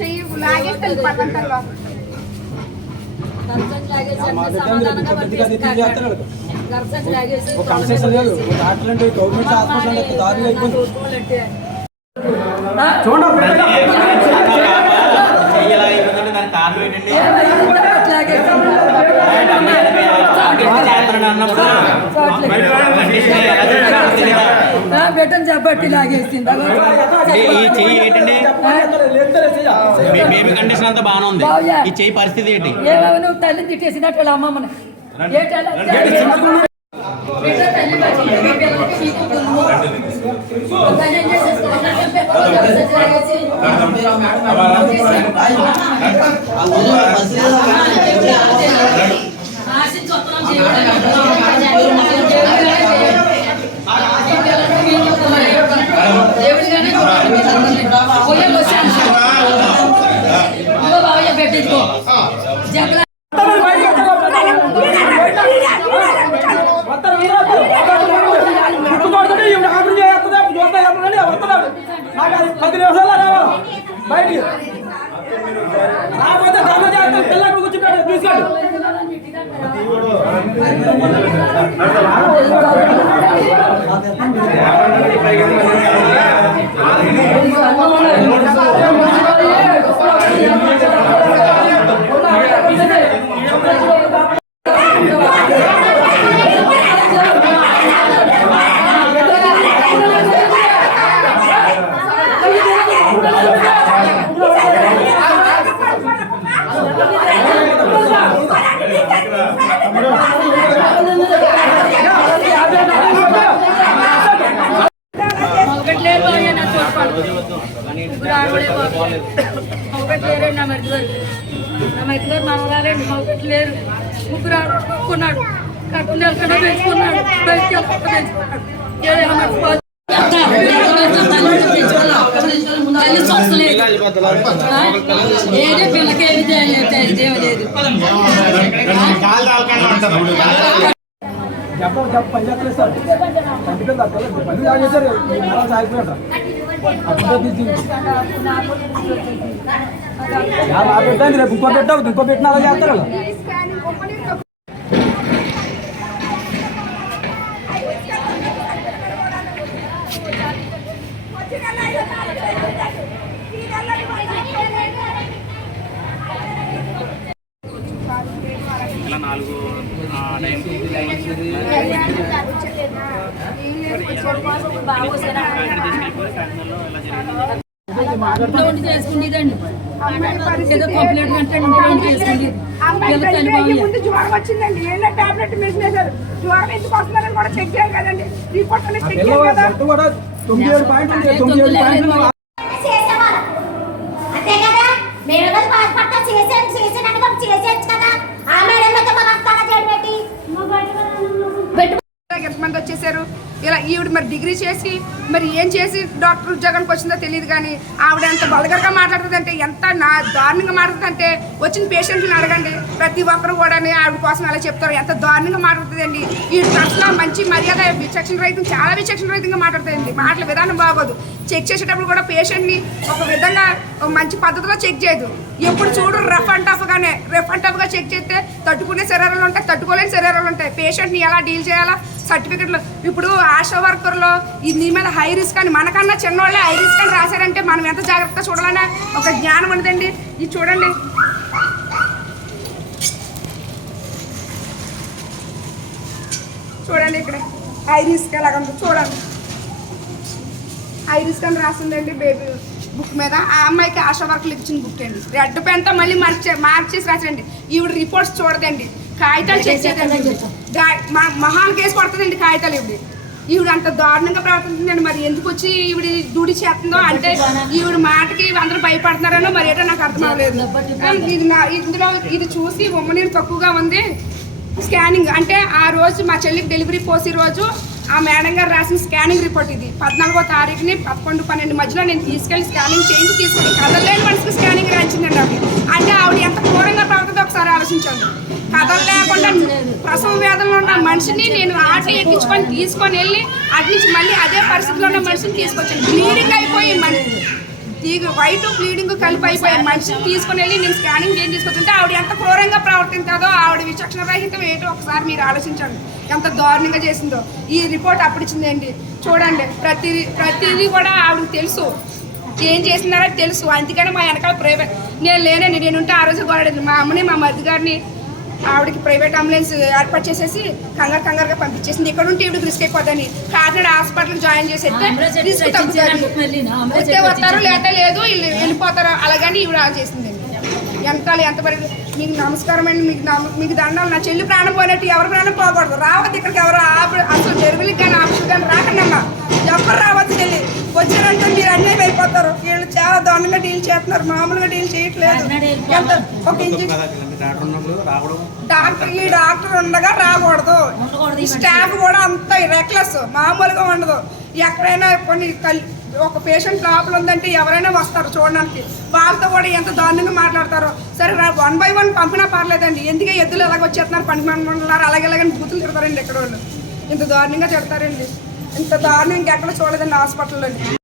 చెయ్యి లాగేస్తాను మా దగ్గర మీరు కొద్దిగా అది తీసి చేస్తారు వాళ్ళకి. ఒక కన్సెషన్ లేదు ఒక డాక్టర్ అంటే గవర్నమెంట్ హాస్పిటల్ అంటే దారులు అయిపోయింది చెయ్యాలా అయిపోతుందంటే దానికి కారణం ఏంటండి చేస్తానని అన్నప్పుడు కండిషన్ ఎలా చేస్తారో బెటన్ చెప్పట్టి లాగేసింది. ఈ- చెయ్యి ఏంటండి? మీ బేబీ కండిషన్ అంతా బాగానే ఉంది. ఈ చెయ్యి పరిస్థితి ఏంటి? నువ్వు తల్లిని తిట్టేసినట్టు వాళ్ళ అమ్మమ్మని. ఏ తల్లి- బిడ్డ తల్లి? మంచి ఈ పిల్లలకి చీకు దుమ్ము. ఒక భజన చేసేసుకో. లాగేసి. ఆశించి వస్తున్నాం దేవుడిగానే you're గారు మనవరాలండి ఒకటి లేరు. ముగ్గురు ఆడవాళ్ళు కొన్నాడు. కట్టుకుని వెళ్తాడో పెంచుకున్నాడు. బయటికి పెంచుకున్నాడు. ఏదైనా మర్చిపోదు ఏదే పిల్లకి ఏది లేదు పెట్టండి రేపు ఇంకో పెట్టావు ఇంకో పెట్టిన అలా చేస్తారు వాళ్ళు. ఇలా నాలుగు ఆ, చేసుకునేదండి ఏదో కంప్లైంట్ అంటే ఇంట్లో చేసుకునేది జ్వరం వచ్చిందండి ఏళ్ళ టాబ్లెట్ మెడిసిన్ జ్వరం ఎందుకు వస్తుందని కూడా చెక్ చేయాలి కదండి రిపోర్ట్ అనేది చెక్ చేయాలి కదా ఎంత కూడా తొమ్మిది ఏడు పాయింట్ ఉంది తొమ్మిది ఏడు పాయింట్లు చేసేవాళ్ళం అంతే కదా మేము కదా బాధపడతా చేసాను చేసాను అని కూడా చేసేయచ్చు కదా ఆ మేడం అయితే మాకు అంతగా చేయడం పెట్టి పెట్టు ఎంతమంది వచ్చేసారు ఇలా ఈవిడ మరి డిగ్రీ చేసి మరి ఏం చేసి డాక్టర్ ఉద్యోగానికి వచ్చిందో తెలియదు కానీ ఆవిడ ఎంత బలగరగా మాట్లాడుతుందంటే ఎంత నా దారుణంగా మాట్లాడుతుందంటే వచ్చిన పేషెంట్ని అడగండి. ప్రతి ఒక్కరు కూడా ఆవిడ కోసం అలా చెప్తారు. ఎంత దారుణంగా మాట్లాడుతుందండి. ఈ అసలు మంచి మర్యాద విచక్షణ రహితం చాలా విచక్షణ రహితంగా మాట్లాడుతుందండి. మాటల విధానం బాగోదు. చెక్ చేసేటప్పుడు కూడా పేషెంట్ని ఒక విధంగా మంచి పద్ధతిలో చెక్ చేయదు. ఎప్పుడు చూడు రఫ్ అండ్ టఫ్గానే రఫ్ అండ్ టఫ్గా చెక్ చేస్తే తట్టుకునే శరీరాలు ఉంటాయి తట్టుకోలేని శరీరాలు ఉంటాయి. పేషెంట్ని ఎలా డీల్ చేయాలా? సర్టిఫికెట్లు. ఇప్పుడు ఆశా వర్కర్లో నీ మీద హై రిస్క్ అని మనకన్నా చిన్నోళ్ళే హై రిస్క్ అని రాశారంటే మనం ఎంత జాగ్రత్తగా చూడాలనే ఒక జ్ఞానం ఉండదండి ఇది చూడండి. చూడండి ఇక్కడ. హై రిస్క్ ఎలాగంటే చూడండి. హై రిస్క్ అని రాసిందండి బేబీ బుక్ మీద. ఆ అమ్మాయికి ఆశా వర్కులు ఇచ్చిన బుక్ అండి. రెడ్ పెన్తో మళ్ళీ మార్చే మార్చేసి రాసండి ఈవిడ రిపోర్ట్స్ చూడదండి. కాగితాలు గా- మా- మహాన్ కేసు పడుతుందండి కాగితాలు ఈవిడ ఈవిడ అంత దారుణంగా ప్రవర్తించిందండి మరి ఎందుకు వచ్చి ఈవిడ డ్యూటీ చేస్తుందో? అంటే ఈవిడ మాటకి అందరూ భయపడుతున్నారనో మరి ఏంటో నాకు అర్థం అవ్వలేదు. ఇది నా ఇందులో ఇది చూసి ఉమ్మనీరు తక్కువగా ఉంది. స్కానింగ్ అంటే ఆ రోజు మా చెల్లికి డెలివరీ పోసి రోజు ఆ మేడం గారు రాసిన స్కానింగ్ రిపోర్ట్ ఇది. పద్నాలుగో తారీఖుని పదకొండు పన్నెండు మధ్యలో నేను తీసుకెళ్ళి స్కానింగ్ చేయించి తీసుకుని కదలలేని మనిషికి స్కానింగ్ రాయించిందండి ఆవిడ. అంటే ఆవిడ ఎంత క్రూరంగా ప్రవర్తిందో ఒకసారి ఆలోచించండి. కథలు లేకుండా ప్రసవ వేదనలో ఉన్న మనిషిని నేను ఆటో ఎక్కించుకొని తీసుకొని వెళ్ళి అటు నుంచి మళ్ళీ అదే పరిస్థితిలో ఉన్న మనిషిని తీసుకొచ్చాను. బ్లీడింగ్ అయిపోయి మనిషి తీగ వైట్ బ్లీడింగ్ కలిపి అయిపోయాయి మనిషిని తీసుకుని వెళ్ళి నేను స్కానింగ్ చేంజ్ తీసుకొచ్చుంటే ఆవిడ ఎంత క్రూరంగా ప్రవర్తించాదో ఆవిడ విచక్షణ రహితం ఏంటో ఒకసారి మీరు ఆలోచించండి. ఎంత దారుణంగా చేసిందో. ఈ రిపోర్ట్ అప్పుడు ఇచ్చిందండి చూడండి ప్రతి ప్రతిదీ కూడా ఆవిడకి తెలుసు. ఏం చేసినారో తెలుసు. అందుకని మా వెనకాల ప్రైవేట్ నేను లేనండి. నేను ఉంటే ఆ రోజు గోడలేదు మా అమ్మని మా మరిది గారిని ఆవిడకి ప్రైవేట్ అంబులెన్స్ ఏర్పాటు చేసేసి కంగారు కంగారుగా పంపించేసింది. ఇక్కడ ఉంటే ఇవిడికి రిస్క్ అయిపోతుంది కాకినాడ హాస్పిటల్ జాయిన్ చేసి రిస్క్ తగ్గుతుంది. వస్తే వస్తారు లేదా లేదు వీళ్ళు వెళ్ళిపోతారు అలాగని ఈవిడ చేసిందండి. వెనకాల ఎంత పరి మీకు నమస్కారం అండి మీకు నమ- మీకు దండాలు నా చెల్లి ప్రాణం పోయినట్టు ఎవరి ప్రాణం పోకూడదు. రావద్దు ఇక్కడికి ఎవరు అసలు జరుగులకి కానీ ఆఫీస్ కానీ రాకండి అమ్మా. ఎవరు రావద్దు వచ్చారంటే మీరు అన్యాయం అయిపోతారు. వీళ్ళు చాలా దారుణంగా డీల్ చేస్తున్నారు. మామూలుగా డీల్ చేయట్లేదు. ఎంత? ఒక డాక్టర్ ఈ డాక్టర్ ఉండగా రాకూడదు. ఈ స్టాఫ్ కూడా అంత రెక్లెస్ మామూలుగా ఉండదు. ఎక్కడైనా కొన్ని కల్- ఒక పేషెంట్ లోపల ఉందంటే ఎవరైనా వస్తారు చూడడానికి. వాళ్ళతో కూడా ఎంత దారుణంగా మాట్లాడతారో. సరే వన్ బై వన్ పంపినా పర్లేదండి. ఎందుకే ఎద్దులు ఎలాగ వచ్చేస్తున్నారు పని మంటున్నారు అలాగే అలాగని బూతులు తిడతారండి ఇక్కడ వాళ్ళు ఇంత దారుణంగా తిడతారండి. ఇంత దారుణం ఇంకెక్కడ చూడలేదండి హాస్పిటల్లో